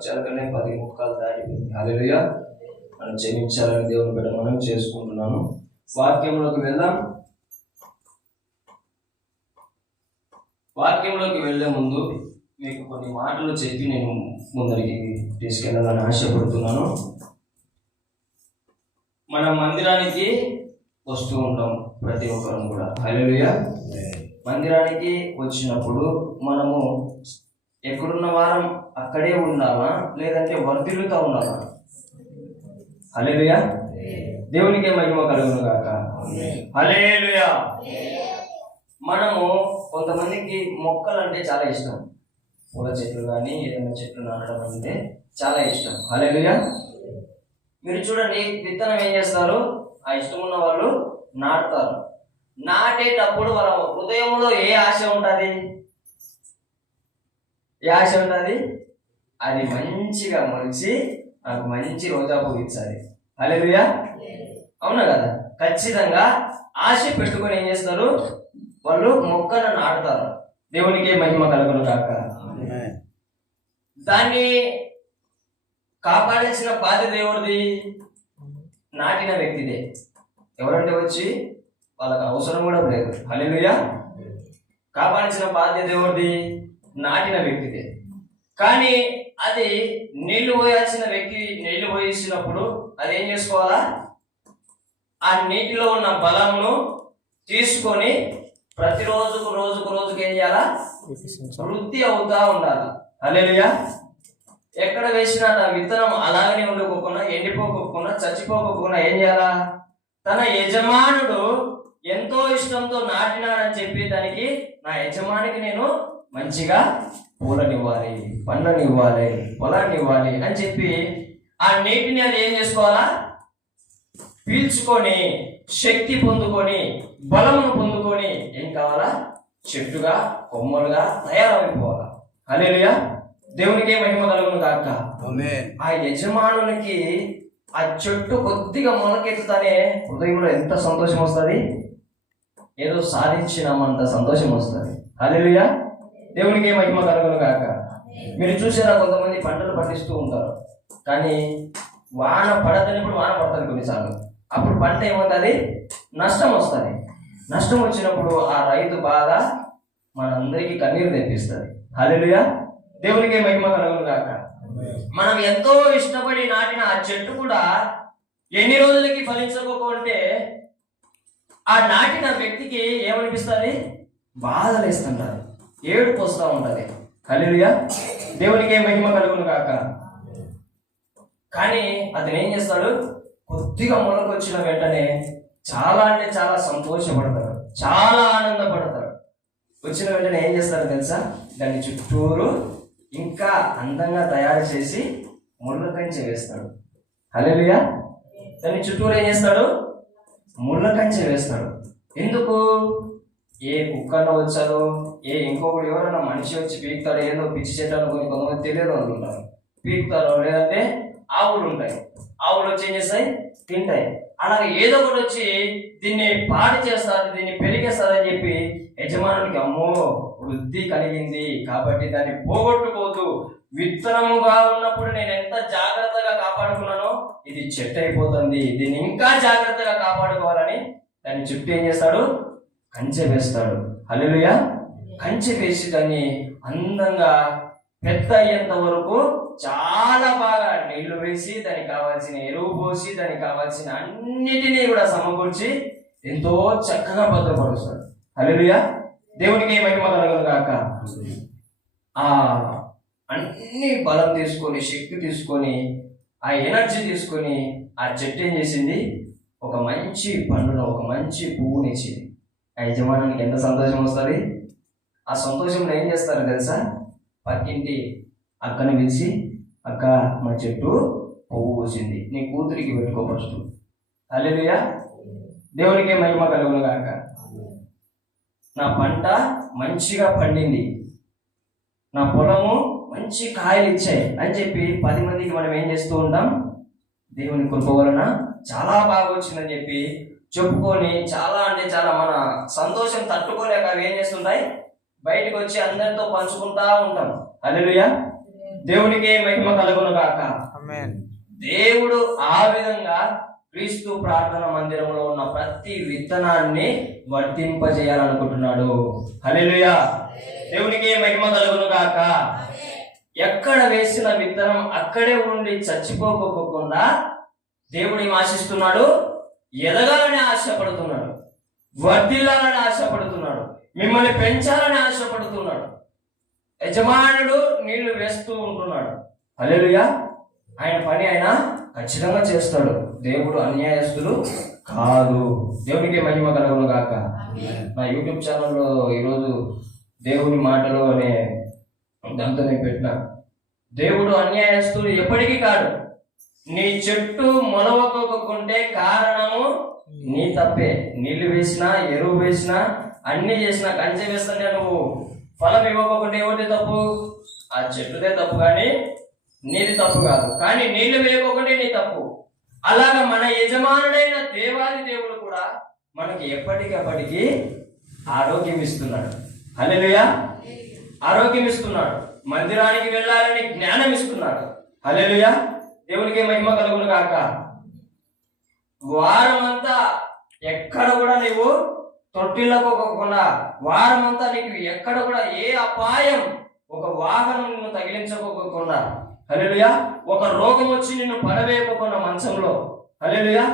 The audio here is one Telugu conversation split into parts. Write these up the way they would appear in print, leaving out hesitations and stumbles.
వచ్చాకనే 10 ముక్కలు దాటిపోయింది. హల్లెలూయా. మనం క్షమించాలని దేవుని బిడ్డ మనం చేసుకుంటున్నాను. వాక్యంలోకి వెళ్దాం. వాక్యంలోకి వెళ్లే ముందు మీకు కొన్ని మాటలు చెప్పి నేను ముందరికి తీసుకెళ్ళాలని ఆశపడుతున్నాను. మన మందిరానికి వస్తూ ఉంటాం ప్రతి ఒక్కరం కూడా. హల్లెలూయా. మందిరానికి వచ్చినప్పుడు మనము ఎక్కడున్న వారం అక్కడే ఉండాలా, లేదంటే వర్ధిల్లుతా ఉండాలా? హల్లెలూయా. దేవునికే మహిమ కలుగును గాక. హల్లెలూయా. మనము కొంతమందికి మొక్కలు అంటే చాలా ఇష్టం. పూల చెట్లు కానీ ఏదైనా చెట్లు నాటడం అంటే చాలా ఇష్టం. హల్లెలూయా. మీరు చూడండి, విత్తనం ఏం చేస్తారు? ఆ ఇష్టం ఉన్న వాళ్ళు నాటుతారు. నాటేటప్పుడు వాళ్ళ హృదయంలో ఏ ఆశ ఉంటుంది? ఏ ఆశ ఉంటుంది? అది మంచిగా మొలిచి నాకు మంచి రోజా పువ్వు ఇచ్చాలి. హల్లెలూయా. అవునా కదా? ఖచ్చితంగా ఆశ పెట్టుకొని ఏం చేస్తారు? వాళ్ళు మొక్కను నాటుతారు. దేవునికే మహిమ కలుగును కాక. దాన్ని కాపాడాల్సిన బాధ్యత ఎవరిది? నాటిన వ్యక్తిదే. ఎవరంటే వచ్చి వాళ్ళకి అవసరం కూడా లేదు. హల్లెలూయా. కాపాడాల్సిన బాధ్యత ఎవరిది? నాటిన వ్యక్తిదే. కానీ అది నీళ్లు పోయాల్సిన వ్యక్తి నీళ్లు పోయించినప్పుడు అది ఏం చేసుకోవాలా? ఆ నీటిలో ఉన్న బలమును తీసుకొని ప్రతిరోజుకు రోజుకు ఏం చేయాలా? వృద్ధి అవుతా ఉండాలి. హల్లెలూయా. ఎక్కడ వేసినా ఆ విత్తనం అలాగనే ఉండిపోకుండా, ఎండిపోకుండా, చచ్చిపోకుండా ఏం చేయాలా? తన యజమానుడు ఎంతో ఇష్టంతో నాటినాడని చెప్పి దానికి, నా యజమానికి నేను మంచిగా పూలనివ్వాలి, పండ్లనివ్వాలి, పొలాన్ని ఇవ్వాలి అని చెప్పి ఆ నీటిని అది ఏం చేసుకోవాలా? పీల్చుకొని శక్తి పొందుకొని బలమును పొందుకొని ఏం కావాలా? చెట్టుగా, కొమ్మలుగా తయారైపోవాలా. హల్లెలూయా. దేవునికే మహిమ కలుగును గాక. ఆ యజమానునికి ఆ చెట్టు కొద్దిగా మొలకెత్తుతానే హృదయంలో ఎంత సంతోషం వస్తుంది? ఏదో సాధించినామంత సంతోషం వస్తుంది. హల్లెలూయా. దేవునికే మహిమ కలుగును గాక. మీరు చూసారా, కొంతమంది పంటలు పండిస్తూ ఉంటారు, కానీ వాన పడతనిప్పుడు వాన పడుతుంది కొన్నిసార్లు. అప్పుడు పంట ఏమవుతుంది? నష్టం వస్తుంది. నష్టం వచ్చినప్పుడు ఆ రైతు బాధ మనందరికీ కన్నీరు తెప్పిస్తుంది. హల్లెలూయా. దేవునికే మహిమ కలుగును గాక. మనం ఎంతో ఇష్టపడి నాటిన ఆ చెట్టు కూడా ఎన్ని రోజులకి ఫలించకపోతే ఆ నాటిన వ్యక్తికి ఏమనిపిస్తుంది? బాధలు వేస్తుంటారు, ఏడుపు వస్తూ ఉంటుంది. హల్లెలూయా. దేవునికే మహిమ కలుగును గాక. కానీ అతను ఏం చేస్తాడు? కొద్దిగా మొలకు వచ్చిన వెంటనే చాలా అంటే చాలా సంతోషపడతాడు, చాలా ఆనందపడతాడు. వచ్చిన వెంటనే ఏం చేస్తాడు తెలుసా? దాన్ని చుట్టూరు ఇంకా అందంగా తయారు చేసి ముళ్ళ కంచె వేస్తాడు. హల్లెలూయా. దాన్ని చుట్టూరు ఏం చేస్తాడు? ముళ్ళ కంచె వేస్తాడు. ఎందుకు? ఏ కుక్కనో వచ్చారో, ఇంకొకటి ఎవరైనా మనిషి వచ్చి పీకుతాడు, ఏదో పిచ్చి చెట్టు అనుకుని కొంతమంది తెలియదు అనుకుంటారు, పీకుతారు. లేదంటే ఆవులు ఉంటాయి, ఆవులు వచ్చి ఏం చేస్తాయి? తింటాయి. అలాగే ఏదో ఒకటి వచ్చి దీన్ని పాడు చేస్తారు, దీన్ని పెరిగేస్తారు అని చెప్పి యజమానునికి అమ్మో వృద్ధి కలిగింది కాబట్టి దాన్ని పోగొట్టుకోవద్దు, విత్తనముగా ఉన్నప్పుడు నేను ఎంత జాగ్రత్తగా కాపాడుకున్నానో ఇది చెట్టు అయిపోతుంది, దీన్ని ఇంకా జాగ్రత్తగా కాపాడుకోవాలని దాన్ని చుట్టూ ఏం చేస్తాడు? కంచె వేస్తాడు. హల్లెలూయా. కంచె వేసి దాన్ని అందంగా పెద్ద అయ్యేంత వరకు చాలా బాగా నీళ్లు వేసి, దానికి కావాల్సిన ఎరువు పోసి, దానికి కావాల్సిన అన్నిటినీ కూడా సమకూర్చి ఎంతో చక్కగా భద్రపరుస్తాడు. హల్లెలూయా. దేవునికి మహిమ కలుగును గాక. ఆ అన్ని బలం తీసుకొని, శక్తి తీసుకొని, ఆ ఎనర్జీ తీసుకొని ఆ చెట్టు ఏం చేసింది? ఒక మంచి పండును, ఒక మంచి పువ్వునిచ్చింది. ఆ యజమానికి ఎంత సంతోషం వస్తుంది? ఆ సంతోషంలో ఏం చేస్తారు తెలుసా? పక్కింటి అక్కని పిలిచి, అక్క మా చెట్టు పువ్వు పూసింది, నీ కూతురికి పెట్టుకో ఫస్ట్. హల్లెలూయా. దేవునికే మహిమ కలుగును గాక. నా పంట మంచిగా పండింది, నా పొలము మంచి కాయలు ఇచ్చాయి అని చెప్పి 10 మందికి మనం ఏం చేస్తూ ఉంటాం? దేవుని కృప వలన చాలా బాగా వచ్చిందని చెప్పి చెప్పుకొని చాలా అంటే చాలా మన సంతోషం తట్టుకోలేక అవి ఏం చేస్తుంటాయి? బయటకు వచ్చి అందరితో పంచుకుంటా ఉంటాం. హల్లెలూయా. దేవునికి మహిమ కలుగును గాక. ఆమేన్. దేవుడు ఆ విధంగా క్రీస్తు ప్రార్థన మందిరంలో ఉన్న ప్రతి విత్తనాన్ని వర్తింపజేయాలనుకుంటున్నాడు. హల్లెలూయా. దేవునికి మహిమ కలుగును గాక. ఎక్కడ వేసిన విత్తనం అక్కడే ఉండి చచ్చిపోకోకుండా దేవుడు ఏం ఆశిస్తున్నాడు? ఎదగాలని ఆశపడుతున్నాడు, వర్ధిల్లాలని ఆశపడుతున్నాడు, మిమ్మల్ని పెంచాలని ఆశపడుతున్నాడు. యజమానుడు నీళ్లు వేస్తూ ఉంటున్నాడు. హల్లెలూయా. ఆయన పని ఆయన ఖచ్చితంగా చేస్తాడు. దేవుడు అన్యాయస్తుడు కాదు. దేవునికి మహిమ కలుగును గాక. నా యూట్యూబ్ ఛానల్లో ఈరోజు దేవుని మాటలు అనే దాంతో నేను పెట్టిన, దేవుడు అన్యాయస్తుడు ఎప్పటికీ కాడు. నీ చెట్టు మొలవకోకుంటే కారణము నీ తప్పే. నీళ్లు వేసినా, ఎరువు వేసినా, అన్ని చేసినా, కంచె వేస్తుంటే నువ్వు ఫలం ఇవ్వకుంటే ఎవరిది తప్పు? ఆ చెట్టుదే తప్పు, కానీ నీది తప్పు కాదు. కానీ నీళ్లు వేయకోకుంటే నీ తప్పు. అలాగా మన యజమానుడైన దేవాది దేవుడు కూడా మనకి ఎప్పటికప్పటికీ ఆరోగ్యం ఇస్తున్నాడు. హల్లెలూయా. ఆరోగ్యం ఇస్తున్నాడు. మందిరానికి వెళ్ళాలని జ్ఞానం ఇస్తున్నాడు. హల్లెలూయా. దేవునికి మహిమ కలుగును గాక. వారమంతా ఎక్కడ కూడా నీవు తొట్టిల్లకోకుండా, వారమంతా నీకు ఎక్కడ కూడా ఏ అపాయం, ఒక వాహనం నిన్ను తగిలించకోకుండా, హల్లెలూయా, ఒక రోగం వచ్చి నిన్ను పడవేయకోకుండా మంచంలో, హల్లెలూయా,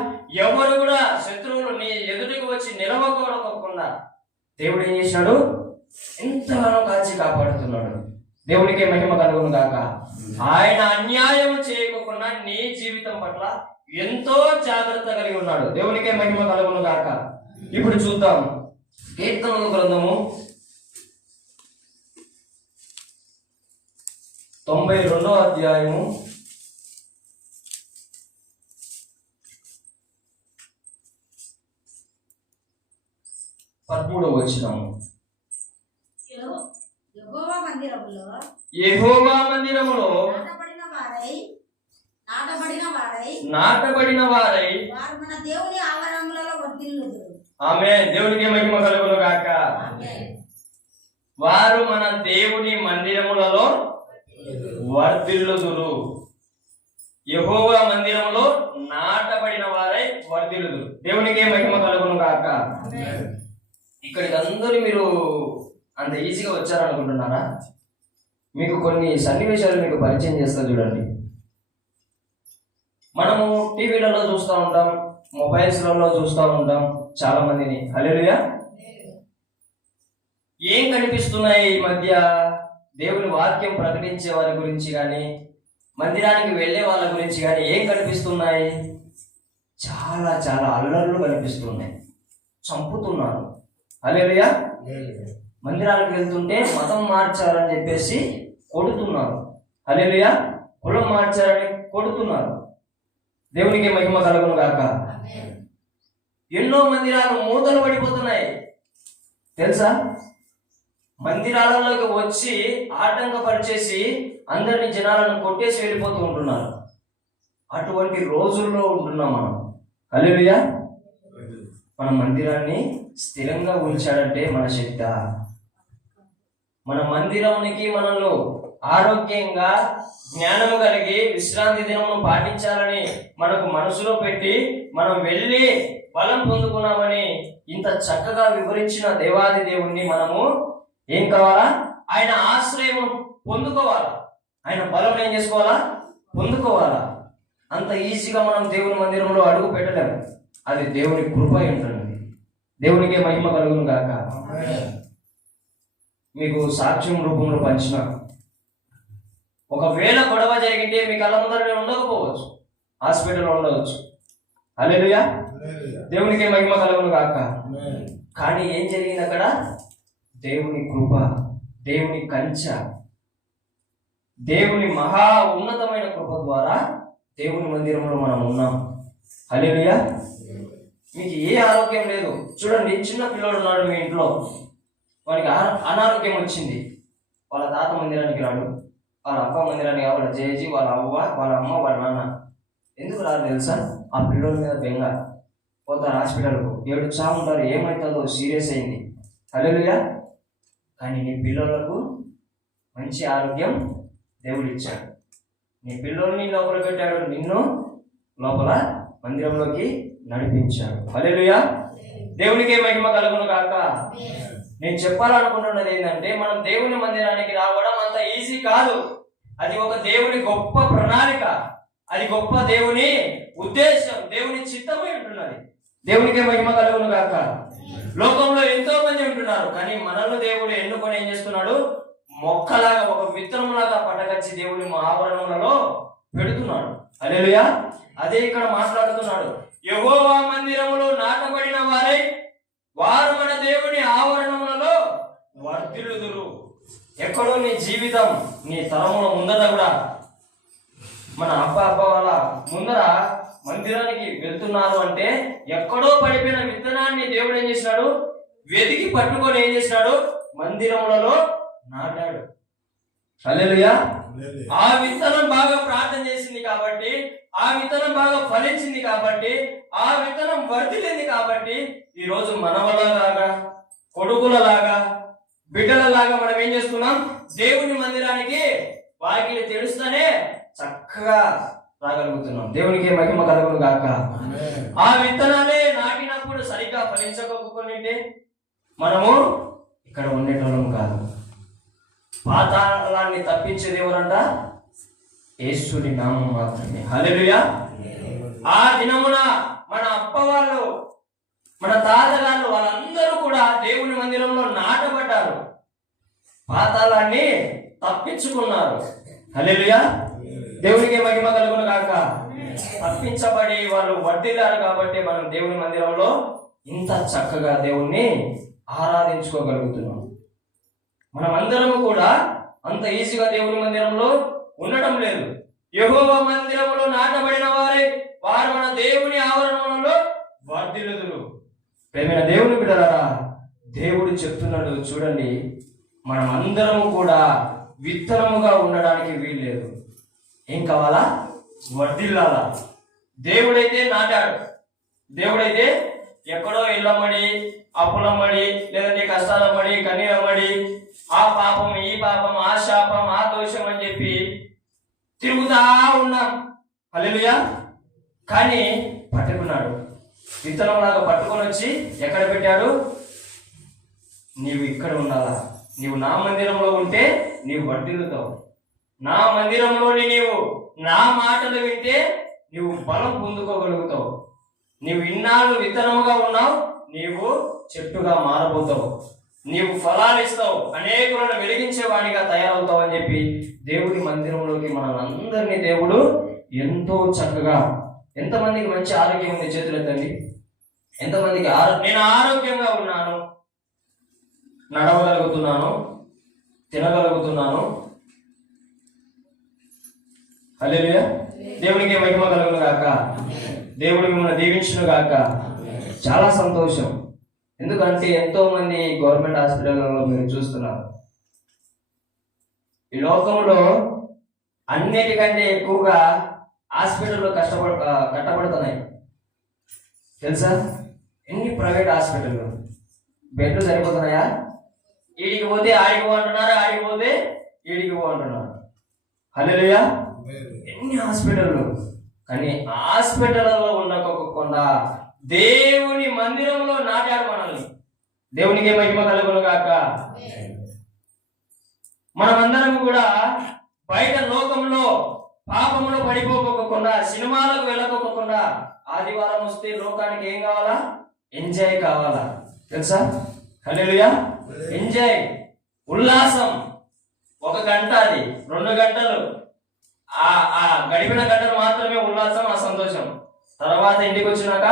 ఎవరు కూడా శత్రువులు నీ ఎదుటికి వచ్చి నిలవకోకుండా దేవుడు ఏం చేశాడు? ఎంతగానో కాచి కాపాడుతున్నాడు. దేవునికి మహిమ కలుగును గాక. ఆయన అన్యాయం చేయకుండా నీ జీవితం పట్ల ఎంతో జాగ్రత్త కలిగి ఉన్నాడు. దేవునికే మహిమ కలుగును గాక. ఇప్పుడు చూద్దాం కీర్తనల గ్రంథము 92వ అధ్యాయము 13వ వచనము. యెహోవా మందిరములో నాటబడిన వారై మన దేవుని ఆవరణములలో వర్ధిల్లుదురు. ఆమేన్. దేవునికి మహిమ కలుగును గాక. వారు మన దేవుని మందిరములలో వర్ధిల్లుదురు. యెహోవా మందిరములో నాటబడిన వారై వర్ధిల్లుదురు. దేవునికి మహిమ కలుగును గాక. ఇక్కడికి అందరూ మీరు అంత ఈజీగా వచ్చారనుకుంటున్నారా? మీకు కొన్ని సన్నివేశాలు మీకు పరిచయం చేస్తా చూడండి. మనము టీవీలలో చూస్తూ ఉంటాం, మొబైల్స్లలో చూస్తూ ఉంటాం చాలా మందిని. హల్లెలూయా. ఏం కనిపిస్తున్నాయి ఈ మధ్య? దేవుని వాక్యం ప్రకటించే వారి గురించి కానీ, మందిరానికి వెళ్ళే వాళ్ళ గురించి కానీ ఏం కనిపిస్తున్నాయి? చాలా చాలా అల్లర్లు కనిపిస్తున్నాయి. చంపుతున్నారు. హల్లెలూయా. మందిరాలకు వెళ్తుంటే మతం మార్చారని చెప్పేసి కొడుతున్నారు. హల్లెలూయా. కులం మార్చారని కొడుతున్నారు. దేవునికి మహిమ కలుగును గాక. ఎన్నో మందిరాలు మూతలు పడిపోతున్నాయి తెలుసా? మందిరాలలోకి వచ్చి ఆటంకపరిచేసి అందరిని జనాలను కొట్టేసి వెళ్ళిపోతూ ఉంటున్నారు. అటువంటి రోజుల్లో ఉంటున్నాం మనం. హల్లెలూయా. మన మందిరాన్ని స్థిరంగా ఉంచాడంటే మన శక్తి. మన మందిరానికి మనల్ని ఆరోగ్యంగా, జ్ఞానము కలిగి విశ్రాంతి దినమును పాటించాలని మనకు మనసులో పెట్టి మనం వెళ్ళి బలం పొందుకున్నామని ఇంత చక్కగా వివరించిన దేవాది దేవుణ్ణి మనము ఏం కావాలా? ఆయన ఆశ్రయం పొందుకోవాలా, ఆయన బలం ఏం చేసుకోవాలా? పొందుకోవాలా. అంత ఈజీగా మనం దేవుని మందిరంలో అడుగు పెట్టలేము. అది దేవుని కృప ఉంటుంది. దేవునికి మహిమ కలుగును గాక. మీకు సాక్ష్యం రూపంలో పంచిన, ఒకవేళ గొడవ జరిగితే మీ కళ్ళ ముందర నేను ఉండకపోవచ్చు, హాస్పిటల్లో ఉండవచ్చు. హల్లెలూయా. దేవునికి మహిమ కలుగును గాక. కానీ ఏం జరిగింది అక్కడ? దేవుని కృప, దేవుని కంచె, దేవుని మహా ఉన్నతమైన కృప ద్వారా దేవుని మందిరంలో మనం ఉన్నాం. హల్లెలూయా. మీకు ఏ ఆరోగ్యం లేదు. చూడండి, చిన్న పిల్లోడు ఉన్నాడు మీ ఇంట్లో, వానికి అనారోగ్యం వచ్చింది. వాళ్ళ తాత మందిరానికి రాడు, వాళ్ళ అప్ప మందిరానికి, వాళ్ళ జేజీ, వాళ్ళ అవ్వ, వాళ్ళ అమ్మ, వాళ్ళ నాన్న ఎందుకు రాదు తెలుసా? ఆ పిల్లోడి మీద బెంగ. పోతారు హాస్పిటల్కు, ఏడుచా ఉంటారు, ఏమవుతుందో, సీరియస్ అయింది. హల్లెలూయా. కానీ నీ పిల్లలకు మంచి ఆరోగ్యం దేవుడు ఇచ్చాడు. నీ పిల్లల్ని లోపల పెట్టాడు, నిన్ను లోపల మందిరంలోకి నడిపించాడు. హల్లెలూయా. దేవునికే మహిమ కలుగును గాక. నేను చెప్పాలనుకుంటున్నది ఏంటంటే, మనం దేవుని మందిరానికి రావడం అంత ఈజీ కాదు. అది ఒక దేవుని గొప్ప ప్రణాళిక, అది గొప్ప దేవుని ఉద్దేశం, దేవుని చిత్తమై ఉంటున్నది. దేవునికే మహిమ కలుగును గాక. లోకంలో ఎంతో మంది ఉంటున్నారు, కానీ మనల్ని దేవుడు ఎన్నుకొని ఏం చేస్తున్నాడు? మొక్కలాగా, ఒక విత్తనంలాగా పట్టగచ్చి దేవుని ఆవరణములలో పెడుతున్నాడు. హల్లెలూయా. అదే ఇక్కడ మాట్లాడుతున్నాడు. యెహోవా మందిరములో నాటబడిన వారై వారు మన దేవుని ఆవరణములలో వర్ధిల్లుదురు. ఎక్కడో నీ జీవితం, నీ తరముల ముందర కూడా, మన అబ్బ వాళ్ళ ముందర మందిరానికి వెళ్తున్నారు అంటే ఎక్కడో పడిపోయిన విత్తనాన్ని దేవుడు ఏం చేసినాడు? వెతికి పట్టుకొని ఏం చేసినాడు? మందిరములలో నాటాడు. హల్లెలూయా. ఆ విత్తనం బాగా ప్రార్థన చేసింది కాబట్టి, ఆ విత్తనం బాగా ఫలించింది కాబట్టి, ఆ విత్తనం వర్ధిల్లింది కాబట్టి, ఈ రోజు మనవలలాగా, కొడుకులలాగా, బిడ్డలలాగా మనం ఏం చేస్తున్నాం? దేవుని మందిరానికి వాకిలి తెలుస్తూనే చక్కగా రాగలుగుతున్నాం. దేవునికి మహిమ కలుగును గాక. ఆ విత్తనాలే నాటినప్పుడు సరిగ్గా ఫలించకపోతే మనము ఇక్కడ ఉండేటోళ్ళం కాదు. పాతాళాన్ని తప్పించేది ఎవరంట? యేసుని నామం మాత్రమే. హల్లెలూయా. ఆ దినమున మన అప్ప వాళ్ళు, మన తాతగారు, వాళ్ళందరూ కూడా దేవుని మందిరంలో నాటబడ్డారు, పాతాళాన్ని తప్పించుకున్నారు. హల్లెలూయా. దేవునికి మహిమ కలుగును గాక. తప్పించబడి వాళ్ళు వర్ధిల్లారు కాబట్టి మనం దేవుని మందిరంలో ఇంత చక్కగా దేవుణ్ణి ఆరాధించుకోగలుగుతున్నాం. మనమందరము కూడా అంత ఈజీగా దేవుని మందిరంలో ఉండటం లేదు. యెహోవా మందిరములో నాటబడిన వారే వారు మన దేవుని ఆవరణములలో వర్ధిల్లుదురు. ప్రేమైన దేవుని బిడ్డలారా, దేవుడు చెప్తున్నాడు చూడండి, మనం అందరము కూడా విత్తనముగా ఉండడానికి వీల్లేదు. ఏం కావాలా? వర్ధిల్లాలా. దేవుడైతే నాటాడు, దేవుడైతే ఎక్కడో ఇళ్ళమ్మడి, అప్పులమ్మడి, లేదంటే కష్టాలమ్మడి, కన్నీరమ్మడి, ఆ పాపం, ఈ పాపం, ఆ శాపం, ఆ దోషం అని చెప్పి తిరుగుతా ఉన్నాం. హల్లెలూయా. కానీ పట్టుకున్నాడు, విత్తనంలాగా పట్టుకొని వచ్చి ఎక్కడ పెట్టాడు? నీవు ఇక్కడ ఉండాలా, నీవు నా మందిరంలో ఉంటే నీవు వర్ధిల్లుతావు. నా మందిరంలోని నీవు నా మాటలు వింటే నీవు బలం పొందుకోగలుగుతావు. నీవు ఇన్నాళ్ళు విత్తనముగా ఉన్నావు, నీవు చెట్టుగా మారబోతావు, నీవు ఫలాలు ఇస్తావు, అనేకులను వెలిగించేవాడిగా తయారవుతావు అని చెప్పి దేవుడి మందిరంలోకి మనందరినీ దేవుడు ఎంతో చక్కగా. ఎంతమందికి మంచి ఆరోగ్యం ఉంది? చేతులు ఎత్తండి. ఎంతమందికి నేను ఆరోగ్యంగా ఉన్నాను, నడవగలుగుతున్నాను, తినగలుగుతున్నాను? హల్లెలూయా. దేవునికి మహిమ కలుగును గాక. దేవుడు మిమ్మల్ని దీవించును గాక. చాలా సంతోషం. ఎందుకంటే ఎంతో మంది గవర్నమెంట్ హాస్పిటల్లో మీరు చూస్తున్నారు, ఈ లోకంలో అన్నిటికంటే ఎక్కువగా హాస్పిటల్లో కట్టబడుతున్నాయి తెలుసా? ఎన్ని ప్రైవేట్ హాస్పిటల్లో బెడ్లు సరిపోతున్నాయా? ఈడికి పోతే ఆడికి పో అంటున్నారు, ఆడికి పోతే ఈడికి పో అంటున్నారు. హల్లెలూయా. ఎన్ని హాస్పిటల్లో, కానీ హాస్పిటల్లో ఉండకోకుండా దేవుని మందిరంలో నాటాడు మనల్ని. దేవునికి మహిమ కలుగును గాక. మనమందరం కూడా బయట లోకంలో పాపంలో పడిపోకుండా, సినిమాలకు వెళ్ళకోకుండా, ఆదివారం వస్తే లోకానికి ఏం కావాలా? ఎంజాయ్ కావాలా? తెలుసా? హల్లెలూయా. ఎంజాయ్, ఉల్లాసం. 1 గంట, అది 2 గంటలు, ఆ గడిపిన గంటలు మాత్రమే ఉల్లాసం, ఆ సంతోషం. తర్వాత ఇంటికి వచ్చినాక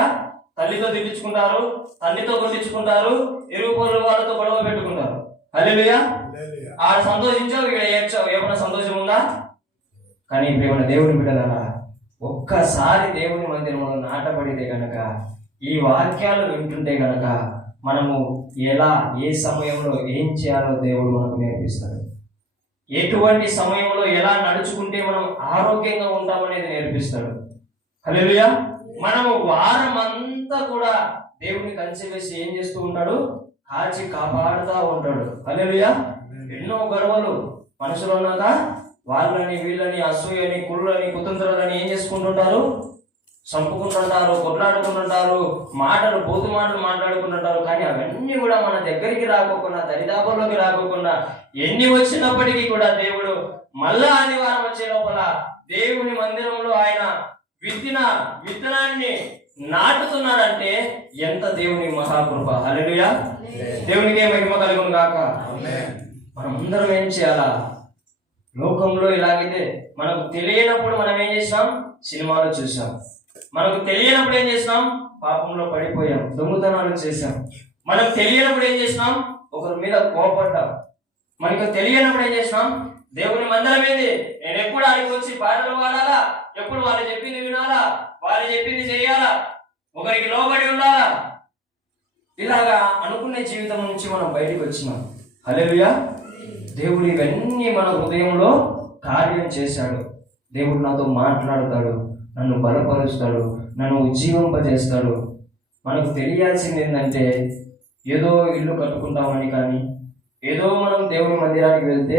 తల్లితో తిట్టించుకుంటారు, తండ్రితో కొట్టించుకుంటారు, ఇరుగు పొరుగు వాళ్ళతో గొడవ పెట్టుకుంటారు. హల్లెలూయా. ఆ సంతోషించావు, ఇక్కడ ఏడ్చావు, ఏమైనా సంతోషం ఉందా? కానీ ప్రేమ దేవుని బిడ్డలారా, ఒక్కసారి దేవుని మందిరంలో నాటబడితే గనక, ఈ వాక్యాలు వింటుంటే గనక మనము ఎలా, ఏ సమయంలో ఏం చేయాలో దేవుడు మనకు నేర్పిస్తాడు. ఎటువంటి సమయంలో ఎలా నడుచుకుంటే మనం ఆరోగ్యంగా ఉంటామనేది నేర్పిస్తాడు. హల్లెలూయా. మనము వారం అంతా కూడా దేవుని కంచె వేసి ఏం చేస్తూ ఉంటాడు? కాచి కాపాడుతూ ఉంటాడు. హల్లెలూయా. ఎన్నో గొడవలు మనుషులు ఉన్నాక వాళ్ళని వీళ్ళని అసూయని కుళ్ళని కుతంత్రాలని ఏం చేసుకుంటుంటారు? చంపుకుంటుంటారు, కొట్లాడుకుంటుంటారు, బూతు మాటలు మాట్లాడుకుంటుంటారు. కానీ అవన్నీ కూడా మన దగ్గరికి రాకోకుండా, దరిదాపుల్లోకి రాకోకుండా ఎన్ని వచ్చినప్పటికీ కూడా దేవుడు మళ్ళా ఆదివారం వచ్చే లోపల దేవుని మందిరంలో ఆయన విత్తనాన్ని నాటుతున్నాడంటే ఎంత దేవుని మహాకృప. హల్లెలూయా. దేవునికే మహిమ కలుగును గాక. మనమందరం ఏం చేయాలా? లోకంలో ఇలాగైతే మనకు తెలియనప్పుడు మనం ఏం చేసాం? సినిమాలో చూసాం. మనకు తెలియనప్పుడు ఏం చేసినాం? పాపంలో పడిపోయాం, దొంగతనాలు చేశాం. మనకు తెలియనప్పుడు ఏం చేసినాం? ఒకరి మీద కోపడ్డాం. మనకు తెలియనప్పుడు ఏం చేసినాం? దేవుని మందిరం ఏంది, నేను ఎప్పుడు ఆడికి వచ్చి పాటలు పాడాలా, ఎప్పుడు వాళ్ళు చెప్పింది వినాలా, వాళ్ళు చెప్పింది చేయాలా, ఒకరికి లోబడి ఉండాలా, ఇలాగా అనుకునే జీవితం నుంచి మనం బయటికి వచ్చినాం. హల్లెలూయా. దేవుడు ఇవన్నీ మన హృదయంలో కార్యం చేశాడు. దేవుడు నాతో మాట్లాడతాడు, నన్ను బలపరుస్తాడు, నన్ను ఉజ్జీవింపజేస్తాడు. మనకు తెలియాల్సింది ఏంటంటే ఏదో ఇల్లు కట్టుకుంటామని కానీ, ఏదో మనం దేవుని మందిరానికి వెళ్తే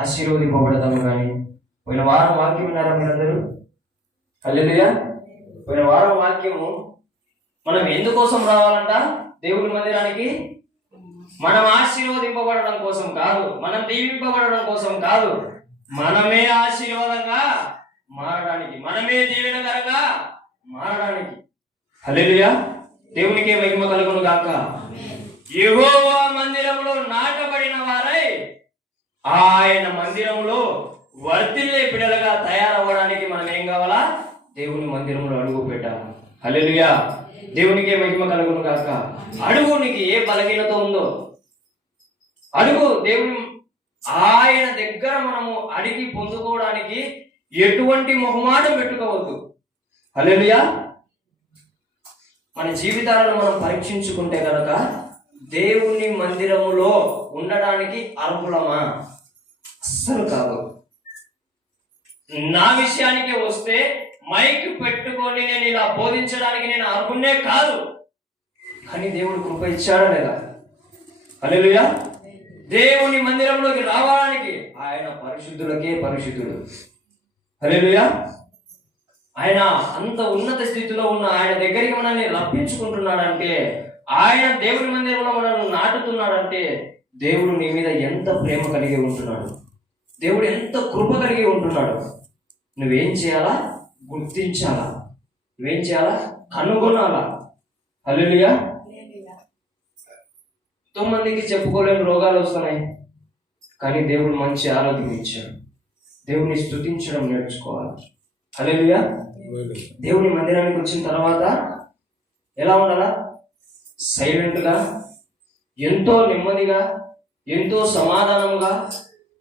ఆశీర్వదింపబడతాము కానీ. పోయిన వారం వాక్యం విన్నారా మీరందరూ? హల్లెలూయా. పోయిన వారం వాక్యము మనం ఎందుకోసం రావాలంట దేవుని మందిరానికి? మనం ఆశీర్వదింపబడడం కోసం కాదు, మనం దీవింపబడడం కోసం కాదు, మనమే ఆశీర్వాదంగా మారడానికి, మనమే దీవెనకరంగా మారడానికి. హల్లెలూయా. దేవునికే మహిమ కలుగును గాక. యెహోవా మందిరంలో నాటబడిన వారై ఆయన మందిరంలో వర్ధిల్లే బిడ్డలుగా తయారవ్వడానికి మనం ఏం కావాలా? దేవుని మందిరంలో అడుగు పెట్టాలి. హల్లెలూయా. దేవునికే మహిమ కలుగును గాక. అడుగు, నీకు ఏ బలహీనత ఉందో అడుగు. దేవుని ఆయన దగ్గర మనము అడిగి పొందుకోవడానికి ఎటువంటి మొహమాటం పెట్టుకోవద్దు. హల్లెలూయా. మన జీవితాలను మనం పరీక్షించుకుంటే కనుక దేవుని మందిరములో ఉండడానికి అర్హులమా? అస్సలు కాదు. నా విషయానికి వస్తే మైక్ పెట్టుకొని నేను ఇలా బోధించడానికి నేను అర్హునే కాదు. కానీ దేవుడు కృప ఇచ్చాడా లేదా? హల్లెలూయా. దేవుని మందిరంలోకి రావడానికి ఆయన పరిశుద్ధులకే పరిశుద్ధుడు. హల్లెలూయా. ఆయన అంత ఉన్నత స్థితిలో ఉన్న ఆయన దగ్గరికి మనల్ని రప్పించుకుంటున్నాడంటే, ఆయన దేవుని మందిరంలో మనల్ని నాటుతున్నాడంటే దేవుడు నీ మీద ఎంత ప్రేమ కలిగి ఉంటున్నాడు, దేవుడు ఎంత కృప కలిగి ఉంటున్నాడు. నువ్వేం చేయాలా? గుర్తించాలా. నువ్వేం చేయాలా? కనుగొనాలా. హల్లెలూయా. ఎంతో మందికి చెప్పుకోలేని రోగాలు వస్తున్నాయి, కానీ దేవుడు మంచి ఆరోగ్యం ఇచ్చాడు. దేవుని స్తుతించడం నేర్చుకోవాలి. హల్లెలూయా. దేవుని మందిరానికి వచ్చిన తర్వాత ఎలా ఉండాలా? సైలెంట్గా, ఎంతో నెమ్మదిగా, ఎంతో సమాధానంగా,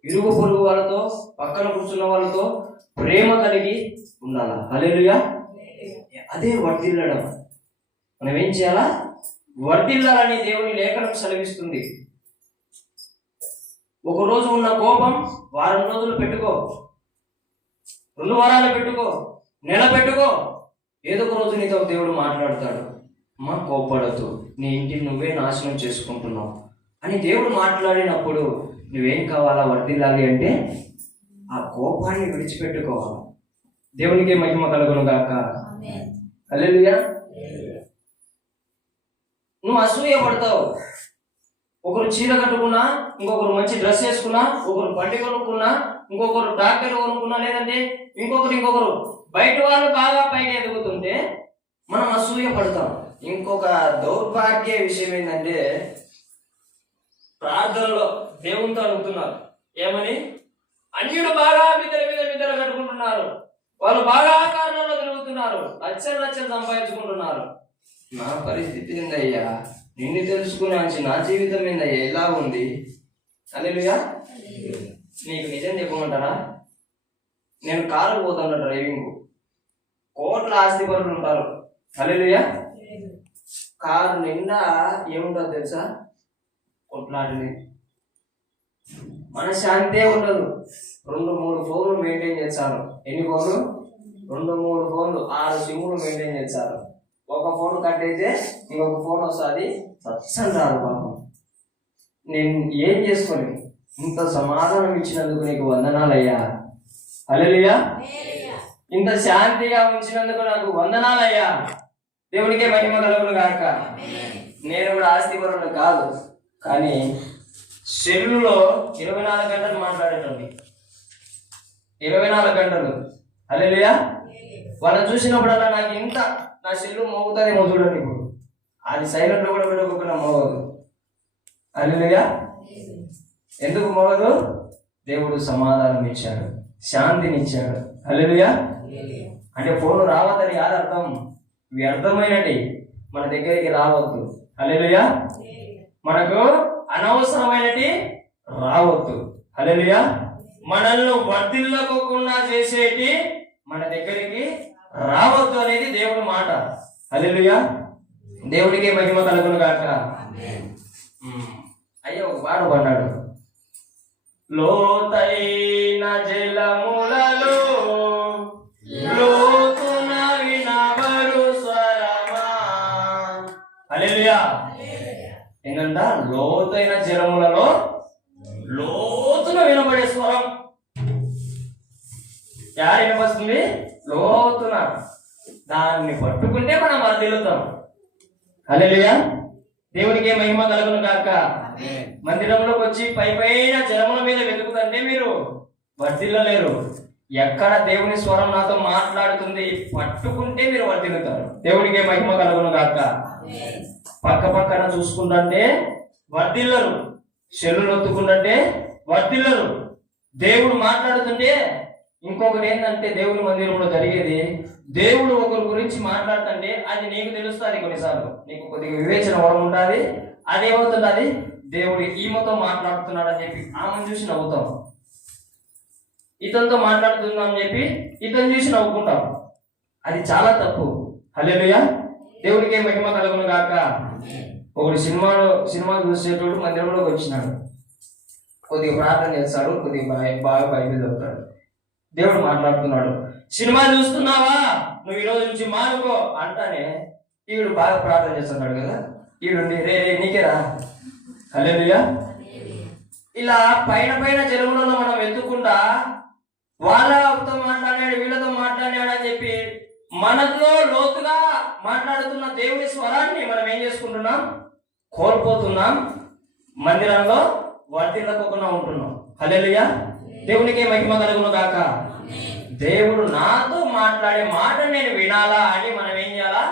ఇరుగు పొరుగు వాళ్ళతో, పక్కన కూర్చున్న వాళ్ళతో ప్రేమ కలిగి ఉండాలా. హల్లెలూయా. అదే వర్ధిల్లడం. మనం ఏం చేయాలా? వర్ధిల్లాలని దేవుని లేఖనం సెలవిస్తుంది. ఒక రోజు ఉన్న కోపం వారం రోజులు పెట్టుకో, 2 వారాలు పెట్టుకో, నెల పెట్టుకో. ఏదో ఒక రోజు నీతో దేవుడు మాట్లాడతాడు. మా కోపడద్దు, నీ ఇంటిని నువ్వే నాశనం చేసుకుంటున్నావు అని దేవుడు మాట్లాడినప్పుడు నువ్వేం కావాలా? వర్ధిల్లాలి అంటే ఆ కోపాన్ని విడిచిపెట్టుకోవాలి. దేవునికి మహిమ కలుగును గాక. హల్లెలూయా. నువ్వు అసూయ పడతావు. ఒకరు చీర కట్టుకున్నా, ఇంకొకరు మంచి డ్రెస్ వేసుకున్నా, ఒకరు బండి కొనుక్కున్నా, ఇంకొకరు ట్రాక్టర్ కొనుక్కున్నా, లేదంటే ఇంకొకరు బయట వాళ్ళు బాగా పైకి ఎదుగుతుంటే మనం అసూయ పడతాం. ఇంకొక దౌర్భాగ్య విషయం ఏంటంటే, ప్రార్థనలో దేవునితో అడుగుతున్నారు ఏమని? అన్యుడు బాగా మిద్దెలు కట్టుకుంటున్నారు, వాళ్ళు బాగా కారణంలో తిరుగుతున్నారు, లక్షలు సంపాదించుకుంటున్నారు. నా పరిస్థితి ఏందయ్యా? నిన్ను తెలుసుకునే నా జీవితం ఏందయ్యా ఎలా ఉంది? హల్లెలూయా. నీకు నిజం చెప్పమంటారా? నేను కారు పోతాను డ్రైవింగ్, కోట్ల ఆస్తిపరులు ఉంటారు. హల్లెలూయా. కారు నిండా ఏముంటుంది తెలుసా? కొట్లాటని, మనశ్శాంతే ఉండదు. 2-3 ఫోన్లు మెయింటైన్ చేస్తారు. ఎన్ని ఫోన్లు? 2-3 ఫోన్లు, 6 సిమ్ములు మెయింటైన్ చేస్తారు. ఒక ఫోన్ కట్ అయితే ఇంకొక ఫోన్ వస్తుంది. సత్సంటారు పాపం. నేను ఏం చేసుకోలేను. ఇంత సమాధానం ఇచ్చినందుకు నీకు వందనాలయ్యా. హల్లెలూయా. ఇంత శాంతిగా ఉంచినందుకు నాకు వందనాలయ్యా. దేవునికే మహిమ కలుగును గాక. నేను కూడా ఆస్తిపరుడు కాదు, కానీ సెల్లులో 24 గంటలు మాట్లాడేటండి, 24 గంటలు. హల్లెలూయా. వాళ్ళని చూసినప్పుడల్లా నాకు ఇంత నా సెల్లు మోగుతుందేమో చూడండి. ఇప్పుడు అది సైలెంట్లో కూడా పెట్టుకోకుండా మోగదు. హల్లెలూయా. ఎందుకు మోగదు? దేవుడు సమాధానం ఇచ్చాడు, శాంతిని ఇచ్చాడు. హల్లెలూయా. అంటే ఫోన్ రావద్దని కాదు అర్థం, వ్యర్థమైనది మన దగ్గరికి రావద్దు. హల్లెలూయా. మనకు అనవసరమైనది రావద్దు. హల్లెలూయా. మనల్ని వర్ధిల్లకోకుండా చేసేటి మన దగ్గరికి రావద్దు అనేది దేవుడి మాట. హల్లెలూయా. దేవుడికి మహిమ కలుగును గాక. అయ్యో ఒక పాట పడ్డాడు. లోతైన జలములలో లోతున వినబడు స్వరమా. హల్లెలూయా. ఏంటంట? లోతైన జలములలో లోతున వినబడే స్వరం. యారు వినపడుతుంది? లోతున. దాన్ని పట్టుకుంటే మనం వర్ధిల్లుతాం. హల్లెలూయా. దేవునికి మహిమ కలుగును గాక. మందిరంలోకి వచ్చి పైన జలముల మీద వెతుకుతుంటే మీరు వర్ధిల్లలేరు. ఎక్కడ దేవుని స్వరం నాతో మాట్లాడుతుంది పట్టుకుంటే మీరు వర్ధిల్లుతారు. దేవునికి మహిమ కలుగును గాక. పక్క పక్కన చూసుకుంటే వర్ధిల్లరు, చెల్లులు ఒత్తుకుంటే వర్ధిల్లరు. దేవుడు మాట్లాడుతుంటే ఇంకొకటి ఏంటంటే, దేవుని మందిరంలో జరిగేది, దేవుడు ఒకరి గురించి మాట్లాడుతుంటే అది నీకు తెలుస్తుంది. కొన్నిసార్లు నీకు కొద్దిగా వివేచన వరం ఉంటుంది. అదేమవుతుంది, అది దేవుడు ఈమెతో మాట్లాడుతున్నాడు అని చెప్పి ఆమెను చూసి నవ్వుతాం. ఇతనితో మాట్లాడుతున్నాం అని చెప్పి ఇతను చూసి నవ్వుకుంటాం. అది చాలా తప్పు. హల్లెలూయా. దేవుడికి మహిమ కలుగును గాక. ఒకడు సినిమా చూసేటోడు మందిరంలోకి వచ్చినాడు. కొద్దిగా ప్రార్థన చేస్తాడు, కొద్దిగా బాగా బైబిల్ చదువుతాడు. దేవుడు మాట్లాడుతున్నాడు. సినిమా చూస్తున్నావా, నువ్వు ఈ రోజు నుంచి మానుకో అంటానే ఈవిడు బాగా ప్రార్థన చేస్తున్నాడు కదా, ఈవిడు రే నీకేరా. హల్లెలూయా. ఇలా పైన జలములలో మనం వెతుక్కుంటా వాళ్ళతో మాట్లాడాడు, వీళ్ళతో మాట్లాడాడు అని చెప్పి మనలో లోతుగా మాట్లాడుతున్న దేవుని స్వరాన్ని మనం ఏం చేసుకుంటున్నాం? కోల్పోతున్నాం. మందిరంలో వర్ధిల్లకుండా ఉంటున్నాం. హల్లెలూయా. దేవునికి మహిమ కలుగును గాక. దేవుడు నాతో మాట్లాడే మాట నేను వినాలా అని మనం ఏం చేయాలా?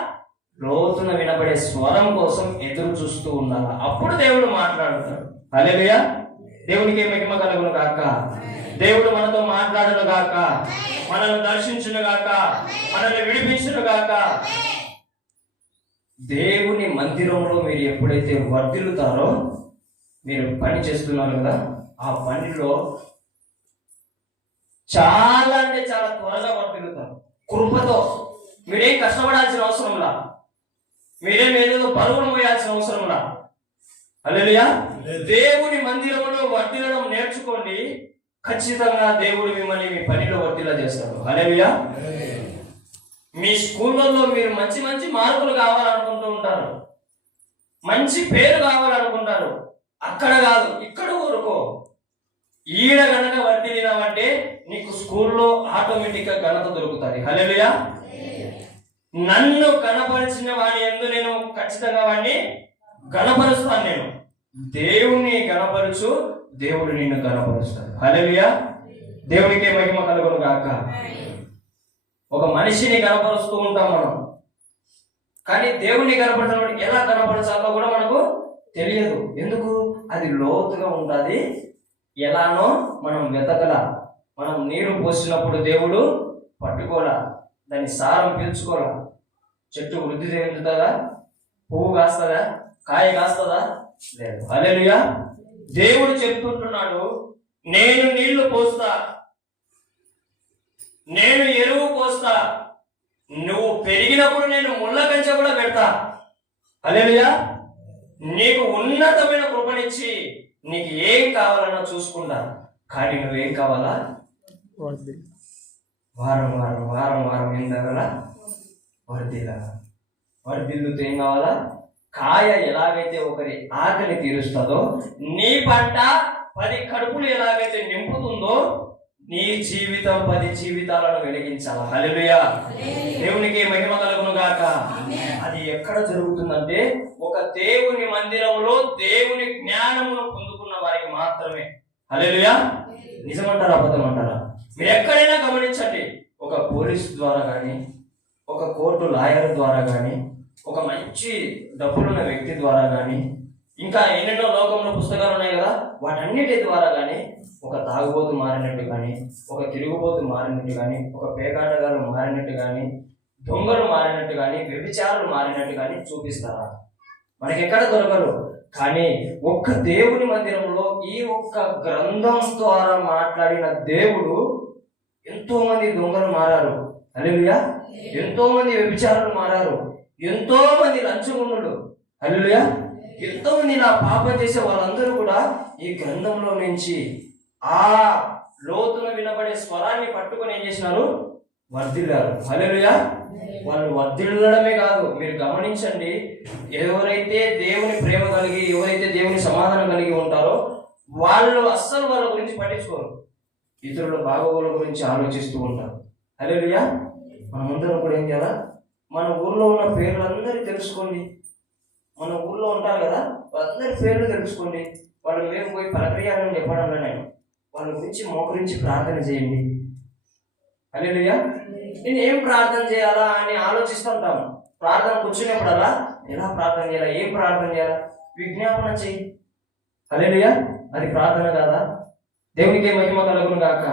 లోతున వినబడే స్వరం కోసం ఎదురు చూస్తూ ఉండాలా. అప్పుడు దేవుడు మాట్లాడుతాడు. హల్లెలూయా. దేవునికి మహిమ కలుగును గాక. దేవుడు మనతో మాట్లాడును గాక, మనల్ని దర్శించును గాక, మనల్ని విడిపించును గాక. దేవుని మందిరంలో మీరు ఎప్పుడైతే వర్ధిల్లుతారో, మీరు పని చేస్తున్నారు కదా, ఆ పనిలో చాలా అంటే చాలా త్వరగా వర్ధిల్లుతారు. కృపతో మీరేం కష్టపడాల్సిన అవసరంలా, మీరేం ఏదో పరుగులు పోయాల్సిన అవసరంలా. హల్లెలూయా. దేవుని మందిరంలో వర్ధిల్లడం నేర్చుకోండి. ఖచ్చితంగా దేవుడు మిమ్మల్ని మీ పనిలో వర్ధిల్ల చేస్తాడు. హల్లెలూయా. మీ స్కూళ్ళల్లో మీరు మంచి మంచి మార్కులు కావాలనుకుంటూ ఉంటారు, మంచి పేరు కావాలనుకుంటారు. అక్కడ కాదు, ఇక్కడ ఊరుకో. ఈడ గనక వర్ధిల్లినావంటే నీకు స్కూల్లో ఆటోమేటిక్ గా ఘనత దొరుకుతుంది. హల్లెలూయా. నన్ను గణపరిచిన వాడిని యందు నేను ఖచ్చితంగా వాడిని గణపరుస్తాను. నేను దేవుని గణపరుచు, దేవుడు నిన్ను గణపరుస్తాడు. హల్లెలూయా. దేవునికే మహిమ కలుగును గాక. ఒక మనిషిని గణపరుస్తూ ఉంటాం మనం, కానీ దేవుని గణపరచడం ఎలా గణపరచాలో కూడా మనకు తెలియదు. ఎందుకు? అది లోతుగా ఉంటుంది. ఎలానో మనం వెతకలా. మనం నీరు పోసినప్పుడు దేవుడు పట్టుకోలా, దాని సారం పీల్చుకోలా. చెట్టు వృద్ధి చెందుతుందా? పువ్వు కాస్తుందా? కాయ కాస్తుందా? లేదు. హల్లెలూయా. దేవుడు చెప్తుంటున్నాడు, నేను నీళ్లు పోస్తా, నేను ఎరువు పోస్తా, నువ్వు పెరిగినప్పుడు నేను ముళ్ళ కంచె కూడా పెడతా. హల్లెలూయా. నీకు ఉన్నతమైన కృపనిచ్చి నీకు ఏం కావాలన్నా చూసుకుంటా, కానీ నువ్వేం కావాలా? వారం వారం వారం వారం ఏం కావాలా? వర్ధిల్లుతో ఏం కావాలా? కాయ ఎలాగైతే ఒకరి ఆకలి తీరుస్తుందో, నీ పంట 10 కడుపులు ఎలాగైతే నింపుతుందో, నీ జీవితం 10 జీవితాలను వెలిగించాలి. హల్లెలూయా. దేవునికి మహిమ కలుగును గాక. అది ఎక్కడ జరుగుతుందంటే ఒక దేవుని మందిరంలో దేవుని జ్ఞానమును పొందుకున్న వారికి మాత్రమే. హల్లెలూయా. నిజమంటారా అబద్ధం అంటారా? మీరు ఎక్కడైనా గమనించండి, ఒక పోలీసు ద్వారా కానీ, ఒక కోర్టు లాయర్ ద్వారా కానీ, ఒక మంచి డబ్బులున్న వ్యక్తి ద్వారా కానీ, ఇంకా ఎన్నెన్నో లోకంలో పుస్తకాలు ఉన్నాయి కదా, వాటన్నిటి ద్వారా కానీ ఒక తాగుబోతు మారినట్టు కానీ, ఒక తిరుగుబోతు మారినట్టు కానీ, ఒక పేకాటగారు మారినట్టు కానీ, దొంగలు మారినట్టు కానీ, వ్యభిచారులు మారినట్టు కానీ చూపిస్తారా? మనకి ఎక్కడ దొరకరు. కానీ ఒక్క దేవుని మందిరంలో ఈ ఒక్క గ్రంథం ద్వారా మాట్లాడిన దేవుడు ఎంతో మంది దొంగలు మారారు. హల్లెలూయా. ఎంతో మంది వ్యభిచారులు మారారు. ఎంతో మంది లంచగొండులు. హల్లెలూయా. ఎంతో మంది ఇలా పాపం చేసే వాళ్ళందరూ కూడా ఈ గ్రంథంలో నుంచి ఆ లోతున వినబడే స్వరాన్ని పట్టుకొని ఏం చేసినారు? వర్ధిల్లారు. హల్లెలూయా. వాళ్ళు వర్ధిల్లడమే కాదు, మీరు గమనించండి, ఎవరైతే దేవుని ప్రేమ కలిగి, ఎవరైతే దేవుని సమాధానం కలిగి ఉంటారో వాళ్ళు అస్సలు వాళ్ళ గురించి పట్టించుకోరు. ఇతరుల బాగోగుల గురించి ఆలోచిస్తూ ఉంటారు. హల్లెలూయా. మనమందరం కూడా ఏం చేయాలా? మన ఊర్లో ఉన్న పేర్లందరూ తెలుసుకోండి. మన ఊర్లో ఉంటారు కదా, వాళ్ళందరి పేర్లు తెలుసుకోండి. వాళ్ళు మేము పోయి పలకరియాలని చెప్పడంలో వాళ్ళ గురించి మోకరించి ప్రార్థన చేయండి. హల్లెలూయా. నేను ఏం ప్రార్థన చేయాలా అని ఆలోచిస్తుంటాను. ప్రార్థన కూర్చునేప్పుడల్లా ఎలా ప్రార్థన చేయాలా, ఏం ప్రార్థన చేయాలా విజ్ఞాపన చేయి. హల్లెలూయా. అది ప్రార్థన కాదా? దేవునికి మహిమ కలుగును గాక.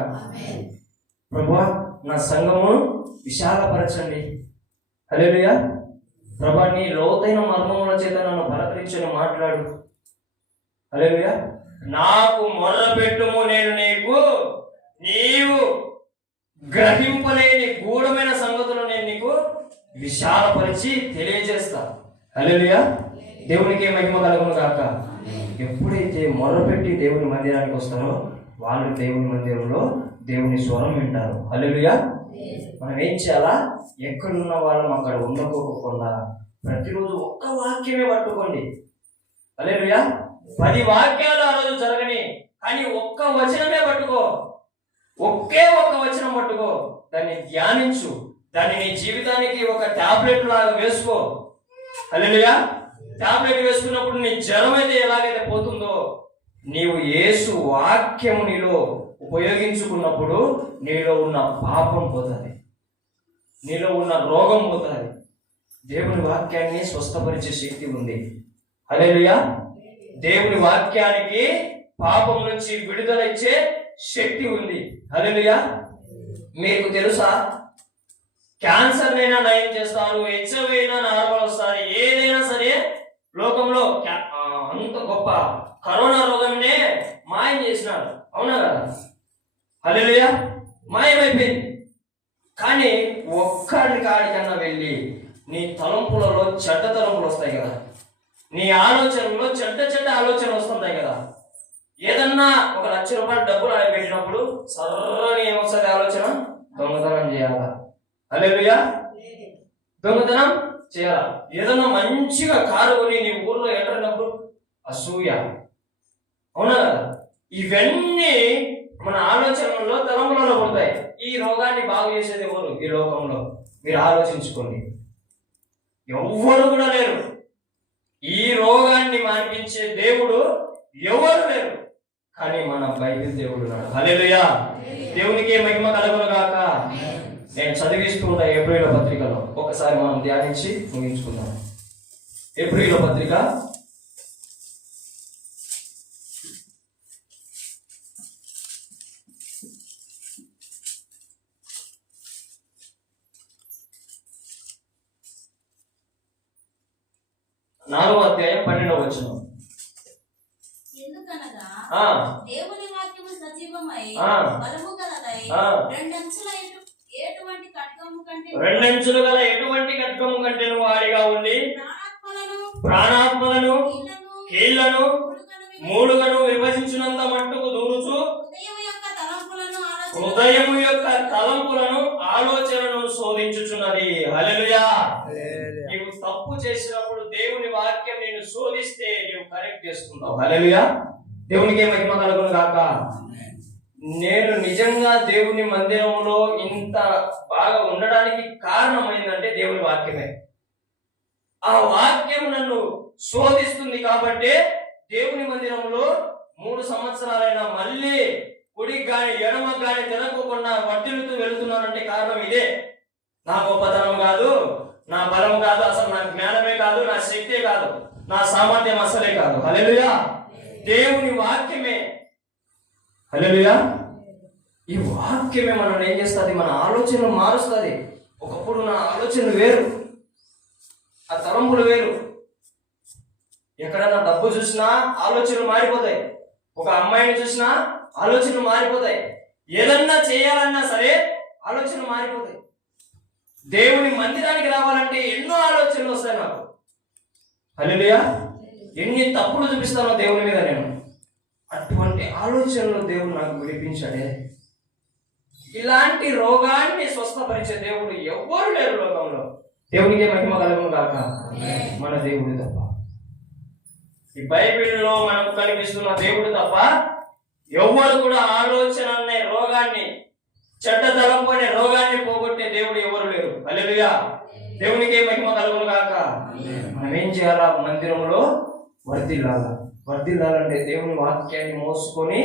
ప్రభువా, నా సంఘమును విశాలపరచండి. హల్లెలూయా. ప్రభువా, నీ లోతైన మర్మముల చేత నన్ను పలకరించని మాట్లాడు. హల్లెలూయా. నాకు మొర్ర పెట్టుము, నేను నీవు గ్రహింపలేని గూఢమైన సంగతులు నేను నీకు విశాలపరిచి తెలియజేస్తా. హల్లెలూయా. దేవునికి మహిమ కలుగును గాక. ఎప్పుడైతే మొర్రపెట్టి దేవుని మందిరానికి వస్తారో వాళ్ళు దేవుని మందిరంలో దేవుని స్వరం వింటారు. హల్లెలూయా. మనం ఏం చేయాలా? ఎక్కడున్న వాళ్ళం అక్కడ ఉండకోకుండా ప్రతిరోజు ఒక్క వాక్యమే పట్టుకోండి. హల్లెలూయా. 10 వాక్యాలు ఆ రోజు జరగని, కానీ ఒక్క వచనమే పట్టుకో. ఒకే ఒక్క వచనం పట్టుకో, దాన్ని ధ్యానించు, దాన్ని నీ జీవితానికి ఒక టాబ్లెట్ లాగా వేసుకో. హల్లెలూయా. టాబ్లెట్ వేసుకున్నప్పుడు నీ జ్వరం అయితే ఎలాగైతే పోతుందో, నీవు యేసు వాక్యము నీలో ఉపయోగించుకున్నప్పుడు నీలో ఉన్న పాపం పోతుంది, నీలో ఉన్న రోగం పోతుంది. దేవుని వాక్యాన్ని స్వస్థపరిచే శక్తి ఉంది. హల్లెలూయా. దేవుని వాక్యానికి పాపం నుంచి విడుదల ఇచ్చే శక్తి ఉంది. హల్లెలూయా. మీకు తెలుసా, క్యాన్సర్ అయినా నయం చేస్తారు, హెచ్ఐవి అయినా నార్మల్ వస్తారు, ఏదైనా సరే లోకంలో అంత గొప్ప కరోనా రోగంనే మాయం చేసినారు. అవునా కదా? హల్లెలూయా. మాయమైపోయింది. కానీ ఒక్కడికన్నా వెళ్ళి నీ తలంపులలో చెడ్డ తలంపులు వస్తాయి కదా, నీ ఆలోచనలో చెడ్డ ఆలోచనలు వస్తుంటాయి కదా. ఏదన్నా ఒక 1,00,000 రూపాయలు డబ్బులు ఆడ పెట్టినప్పుడు సర్రని ఏమొస్తుంది ఆలోచన? దొంగతనం చేయాలా. హల్లెలూయా. దొంగతనం చేయాలా. ఏదన్నా మంచిగా కారు కొని నీ ఊర్లో ఎంటరినప్పుడు అసూయ. అవునా కదా? ఇవన్నీ మన ఆలోచనలో తలంపులలో పడతాయి. ఈ రోగాన్ని బాగు చేసేది ఎవరు ఈ లోకంలో? మీరు ఆలోచించుకోండి. ఎవ్వరు కూడా లేరు. ఈ రోగాన్ని మాన్పించే దేవుడు ఎవరు లేరు, కానీ మన బైబిల్ దేవుడు ఉన్నాడు. హల్లెలూయా. దేవునికి మహిమ కలుగును గాక. నేను చదివిస్తూ ఉంటా ఏప్రిల్ పత్రికలో, ఒకసారి మనం ధ్యానించి ముగించుకుందాం. ఏప్రిల్ పత్రిక 4వ అధ్యాయం 12వ వచనం. ఎందుకనగా దేవుని వాక్యము సజీవమై బలము గలదై రెండంచుల గల ఎటువంటి ఖడ్గము కంటే వాడిగా ఉండి ప్రాణాత్మలను కీళ్లను మూలుగను విభజించినంత మట్టుకు దూరుచు హృదయము యొక్క తలంపులను ఆలోచనను శోధించుచున్నది. హల్లెలూయా. నీవు తప్పు చేసినప్పుడు దేవుని వాక్యం నేను శోధిస్తే నీవు కరెక్ట్ చేసుకుంటావు. హల్లెలూయా. దేవునికి మహిమ కలుగును గాక. నేను నిజంగా దేవుని మందిరంలో ఇంత బాగా ఉండడానికి కారణమైందంటే దేవుని వాక్యమే. ఆ వాక్యం నన్ను శోధిస్తుంది కాబట్టి దేవుని మందిరంలో 3 సంవత్సరాలైనా మళ్ళీ కుడికి గాని ఎడమకు గాని తిరగకుండా వర్ధిల్లుతూ వెళుతున్నానంటే కారణం ఇదే. నా గొప్పతనం కాదు, నా బలం కాదు, అసలు నా జ్ఞానమే కాదు, నా శక్తే కాదు, నా సామర్థ్యం అసలే కాదు. హల్లెలూయా. దేవుని వాక్యమే. హల్లెలూయా. ఈ వాక్యమే మనల్ని ఏం చేస్తుంది? మన ఆలోచనలు మారుస్తుంది. ఒకప్పుడు నా ఆలోచనలు వేరు, ఆ తలంపులు వేరు. ఎక్కడన్నా డబ్బు చూసినా ఆలోచనలు మారిపోతాయి. ఒక అమ్మాయిని చూసినా ఆలోచనలు మారిపోతాయి. ఏదన్నా చేయాలన్నా సరే ఆలోచనలు మారిపోతాయి. దేవుని మందిరానికి రావాలంటే ఎన్నో ఆలోచనలు వస్తాయి నాకు. హల్లెలూయా. ఎన్ని తప్పులు చూపిస్తానో దేవుని మీద నేను. అటువంటి ఆలోచనలు దేవుడు నాకు విడిపించాడే. ఇలాంటి రోగాన్ని స్వస్థపరిచే దేవుడు ఎవ్వరు లేరు లోకంలో. దేవునికి మహిమ కలుగును గాక. మన దేవుడు తప్ప, ఈ బైబిల్లో మనకు కనిపిస్తున్న దేవుడు తప్ప ఎవ్వరు కూడా ఆలోచన అనే రోగాన్ని, చెడ్డ తలంపు అనే రోగాన్ని పోగొట్టే దేవుడు ఎవరు లేరు. హల్లెలూయా. దేవునికి మహిమ కలుగును గాక. మనం ఏం చేయాలా? మందిరంలో వర్ధిల్లాలంటే దేవుని వాక్యాన్ని మోసుకొని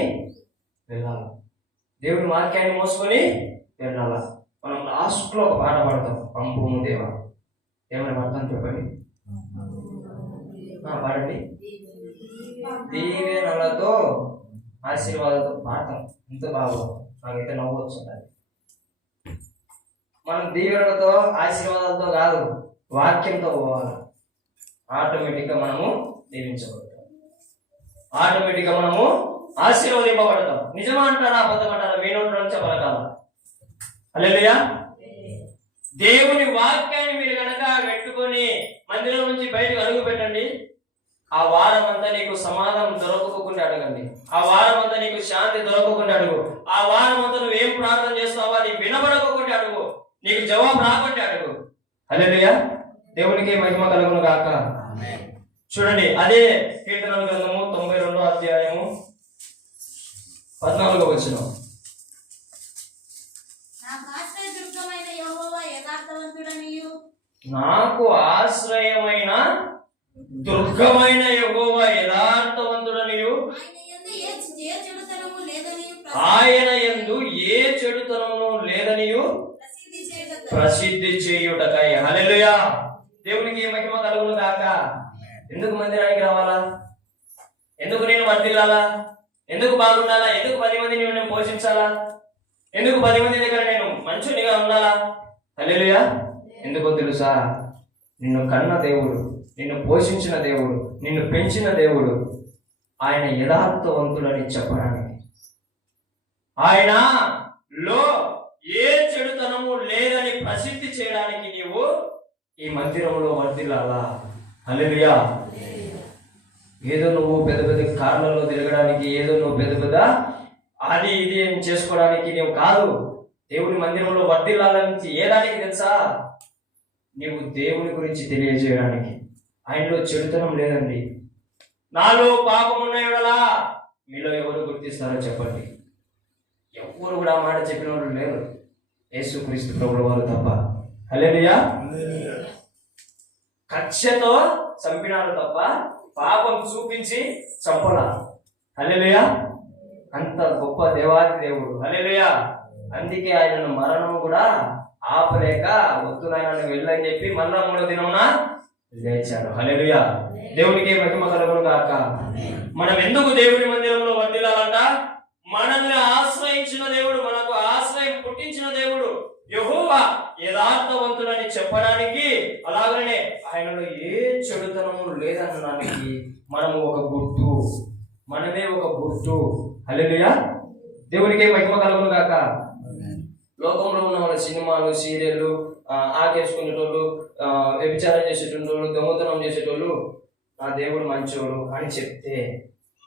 వెళ్ళాలి. దేవుని వాక్యాన్ని మోసుకొని వెళ్ళాలా. మనం లాస్ట్లో ఒక పాట పాడతాం, పంపుము దేవా. ఏమైనా పాడతాను చెప్పండి. పాడండి. దీవెనలతో ఆశీర్వాదాలతో పాడతాం. ఎంత బాగా, నాకైతే నవ్వు వస్తుంది. మనం దీవెనలతో ఆశీర్వాదాలతో కాదు, వాక్యంతో పోవాలి. ఆటోమేటిక్గా మనము దీవించబడతాం, ఆటోమేటిక్గా మనము ఆశీర్వదింపబడతాం. నిజమా అంటారా అబద్ధం అంటారా? మీ నోట్లో నుంచి పలకాల. హల్లెలూయా. దేవుని వాక్యాన్ని మీరు కనుక పెట్టుకొని మందిరం నుంచి బయటకు అడుగు పెట్టండి. ఆ వారం అంతా నీకు సమాధానం దొరకకుండా అడగండి. ఆ వారం అంతా నీకు శాంతి దొరకకుండా అడుగు. ఆ వారం అంతా నువ్వేం ప్రార్థన చేస్తావో అది వినబడకుండా అడుగు. నీకు జవాబు రాకుండా అడుగు. హల్లెలూయా. దేవునికి మహిమ కలుగును గాక. చూడండి, అదే కీర్తనల గ్రంథము 92వ అధ్యాయము 14వ వచనం. నాకు ఆశ్రయమైన దుర్గమైన యెహోవా యథార్థవంతుడనియు, ఆయన యందు ఏ చెడుతనము లేదనియు ప్రసిద్ధి చేయుటకై. హల్లెలూయా. దేవునికి మహిమ కలుగును గాక. ఎందుకు మందిరానికి రావాలా? ఎందుకు నేను వర్ధిల్లాలా? ఎందుకు బాగుండాలా? ఎందుకు 10 మందిని నేను పోషించాలా? ఎందుకు 10 మంది దగ్గర నేను మంచునిగా ఉండాలా? హల్లెలూయా. ఎందుకో తెలుసా? నిన్ను కన్న దేవుడు, నిన్ను పోషించిన దేవుడు, నిన్ను పెంచిన దేవుడు ఆయన యథార్థవంతుడని చెప్పడానికి, ఆయనలో ఏ చెడుతనము లేదని ప్రసిద్ధి చేయడానికి నీవు ఈ మందిరంలో వర్ధిల్లాలా. హల్లెలూయా. ఏదో నువ్వు పెద్ద పెద్ద కార్లలో తిరగడానికి, ఏదో నువ్వు పెద్ద పెద్ద అది ఇది అని చేసుకోవడానికి నీవు కాదు. దేవుని మందిరంలో వర్ధిల్లాలని ఏ దానికి తెలుసా? నీవు దేవుని గురించి తెలియజేయడానికి. ఆయనలో చెడుతనం లేదండి. నాలో పాపమున్న యెడల మీలో ఎవరు గుర్తిస్తారో చెప్పండి. ఎవరు కూడా ఆ మాట చెప్పిన వాళ్ళు లేరు, యేసుక్రీస్తు ప్రభుల వారు తప్ప. హల్లెలూయా. కక్షతో చంపినారు తప్ప పాపం చూపించి చంపలా. హల్లెలూయా. అంత గొప్ప దేవాది దేవుడు. హల్లెలూయా. అందుకే ఆయనను మరణం కూడా ఆపలేక వద్దు నాయన వెళ్ళని చెప్పి మళ్ళా 3వ దినమున లేచాడు. హల్లెలూయా. దేవునికి మహిమ కలుగును గాక. మనం ఎందుకు దేవుని మందిరంలో వర్ధిల్లాలంట? మనల్ని ఆశ్రయించిన దేవుడు, మనకు ఆశ్రయం పుట్టించిన దేవుడు యెహోవా యథార్థవంతుడని చెప్పడానికి, అలాగనే ఆయనలో ఏ చెడుతనము లేదనడానికి మనము ఒక గుర్తు, మనమే ఒక గుర్తు. హల్లెలూయా. దేవునికి మహిమ కలుగును గాక. లోకంలో ఉన్న వాళ్ళ సినిమాలు, సీరియళ్ళు, ఆకేసుకునేటోళ్ళు, వ్యభిచారం చేసేటోళ్ళు, దొంగతనం చేసేటోళ్ళు నా దేవుడు మంచోడు అని చెప్తే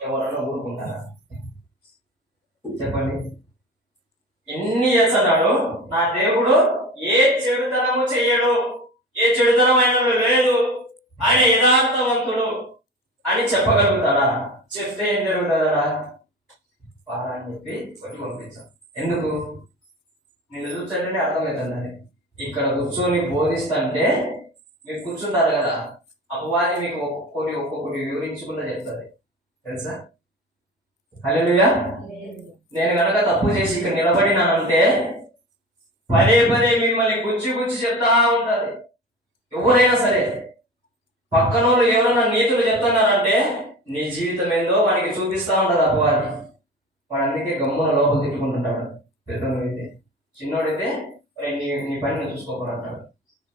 ఎవరన్నా ఊరుకుంటారా? చెప్పండి. ఎన్ని చేస్తున్నాడు నా దేవుడు, ఏ చెడుతనము చెయ్యడు, ఏ చెడుతనం ఆయనలో లేదు, ఆయన యథార్థవంతుడు అని చెప్పగలుగుతాడా? చెప్తే ఏం జరుగుతుందా? వారానికి అని చెప్పి కొట్టి పంపించాను. ఎందుకు? నిన్ను చూసంటేనే అర్థమవుతుంది అది. ఇక్కడ కూర్చొని బోధిస్తుంటే మీరు కూర్చుంటారు కదా, అపవాది మీకు ఒక్కొక్కటి వివరించకుండా చెప్తుంది తెలుసా. హల్లెలూయా. నేను కనుక తప్పు చేసి ఇక్కడ నిలబడినానంటే పదే పదే మిమ్మల్ని గుచ్చి చెప్తా ఉంటుంది. ఎవరైనా సరే పక్కనోళ్ళు ఎవరైనా నీతులు చెప్తున్నారంటే నీ జీవితం ఏందో వానికి చూపిస్తా ఉంటుంది అపవాది. వాడు అందుకే గమ్మున లోపల తిట్టుకుంటుంటాడు. పెద్దోడైతే చిన్నోడైతే నీ పని నువ్వు చూసుకోకూడదు అంటాడు.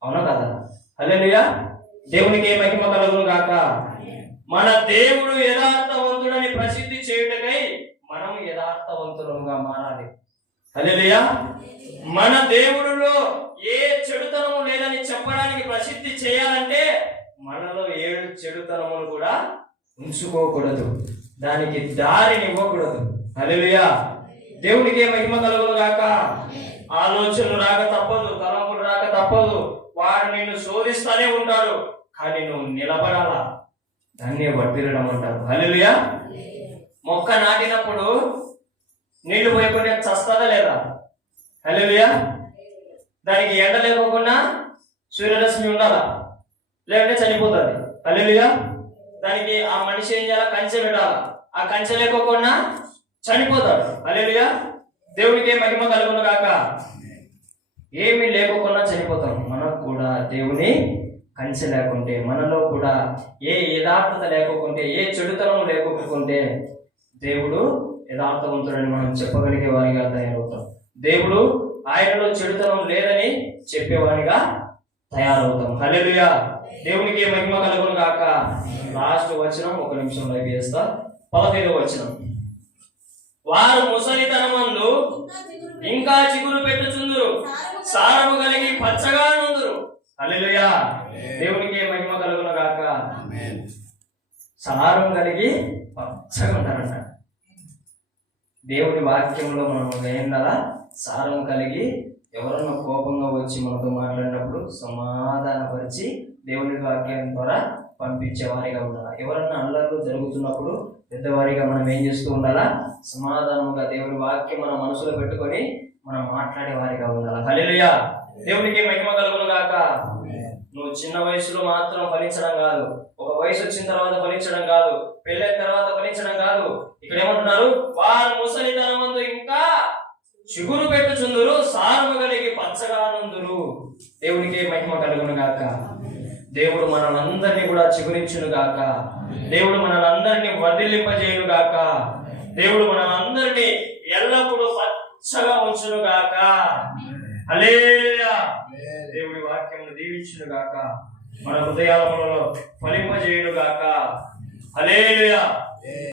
అవునా కదా? హల్లెలూయా. దేవునికి మహిమ కలుగును గాక. మన దేవుడు యథార్థవంతుడని ప్రసిద్ధి చేయుటకై మనం యథార్థవంతులుగా మారాలి. హల్లెలూయా. మన దేవుడిలో ఏ చెడుతనము లేదని చెప్పడానికి ప్రసిద్ధి చేయాలంటే మనలో 7 చెడుతనములు కూడా ఉంచుకోకూడదు, దానికి దారిని ఇవ్వకూడదు. హల్లెలూయా. దేవునికి మహిమ కలుగును గాక. ఆలోచనలు రాక తప్పదు, తలంపులు రాక తప్పదు. వాడు నిన్ను శోధిస్తానే ఉంటాడు, కానీ నువ్వు నిలబడాలా. దాన్ని వర్ధిల్లడం అంటారు. హల్లెలూయా. మొక్క నాటినప్పుడు నీళ్లు పోయకుండా చస్తుందా లేదా? హల్లెలూయా. దానికి ఎండ లేకోకుండా సూర్యరశ్మి ఉండాలా, లేదంటే చనిపోతుంది. హల్లెలూయా. దానికి ఆ మనిషి ఏం చేయాలా? కంచె పెట్టాలా, ఆ కంచె లేకోకుండా చనిపోతాడు. హల్లెలూయా. దేవునికి మహిమ కలుగును గాక. ఏమీ లేకోకుండా చనిపోతాం. మనకు కూడా దేవుని కంచె లేకుంటే, మనలో కూడా ఏ యథార్థత లేకుంటే, ఏ చెడుతనం లేకుంటే దేవుడు యథార్థవంతుడని మనం చెప్పగలిగే వారిగా తయారవుతాం. దేవుడు ఆయనలో చెడుతనం లేదని చెప్పేవాడిగా తయారవుతాం. హల్లెలూయా. దేవునికి మహిమ కలుగును గాక. లాస్ట్ వచనం 1 నిమిషంలో వేస్తా. 15వ వచనం. వారు ముసలితనమందు ఇంకా చిగురు పెట్టుచుందురు, సారము కలిగి పచ్చగా నుందురు. హల్లెలూయా. దేవునికి మహిమ కలుగును గాక. సారం కలిగి పచ్చగా ఉంటారంట. దేవుని వాక్యంలో మనం ఏంటలా సారం కలిగి, ఎవరన్నా కోపంగా వచ్చి మనతో మాట్లాడినప్పుడు సమాధానపరిచి దేవుని వాక్యం ద్వారా పంపించే వారిగా ఉండాలా. ఎవరన్నా అల్లర్లు జరుగుతున్నప్పుడు పెద్దవారిగా మనం ఏం చేస్తూ ఉండాలా? సమాధానంగా దేవుని వాక్యం మన మనసులో పెట్టుకొని మనం మాట్లాడే వారిగా ఉండాలి. హల్లెలూయా. దేవునికి మహిమ కలుగును గాక. నువ్వు చిన్న వయసులో మాత్రం ఫలించడం కాదు, ఒక వయసు వచ్చిన తర్వాత ఫలించడం కాదు, పెళ్ళైన తర్వాత ఫలించడం కాదు. ఇక్కడ ఏమంటున్నారు? వారు ముసలితనమందు ఇంకా చిగురు పెట్టుచుందురు, సారము కలిగి పచ్చగా నుందురు. దేవునికి మహిమ కలుగును గాక. దేవుడు మనలందరినీ కూడా చిగురించును గాక. దేవుడు మనలందరినీ వర్ధిల్లింపజేయును గాక. దేవుడు మనలందరినీ ఎల్లప్పుడూ పచ్చగా ఉంచును గాక. హల్లెలూయా. దేవుడి వాక్యమును దీవించును గాక. మన హృదయాలలో ఫలింపజేయును గాక. హల్లెలూయా.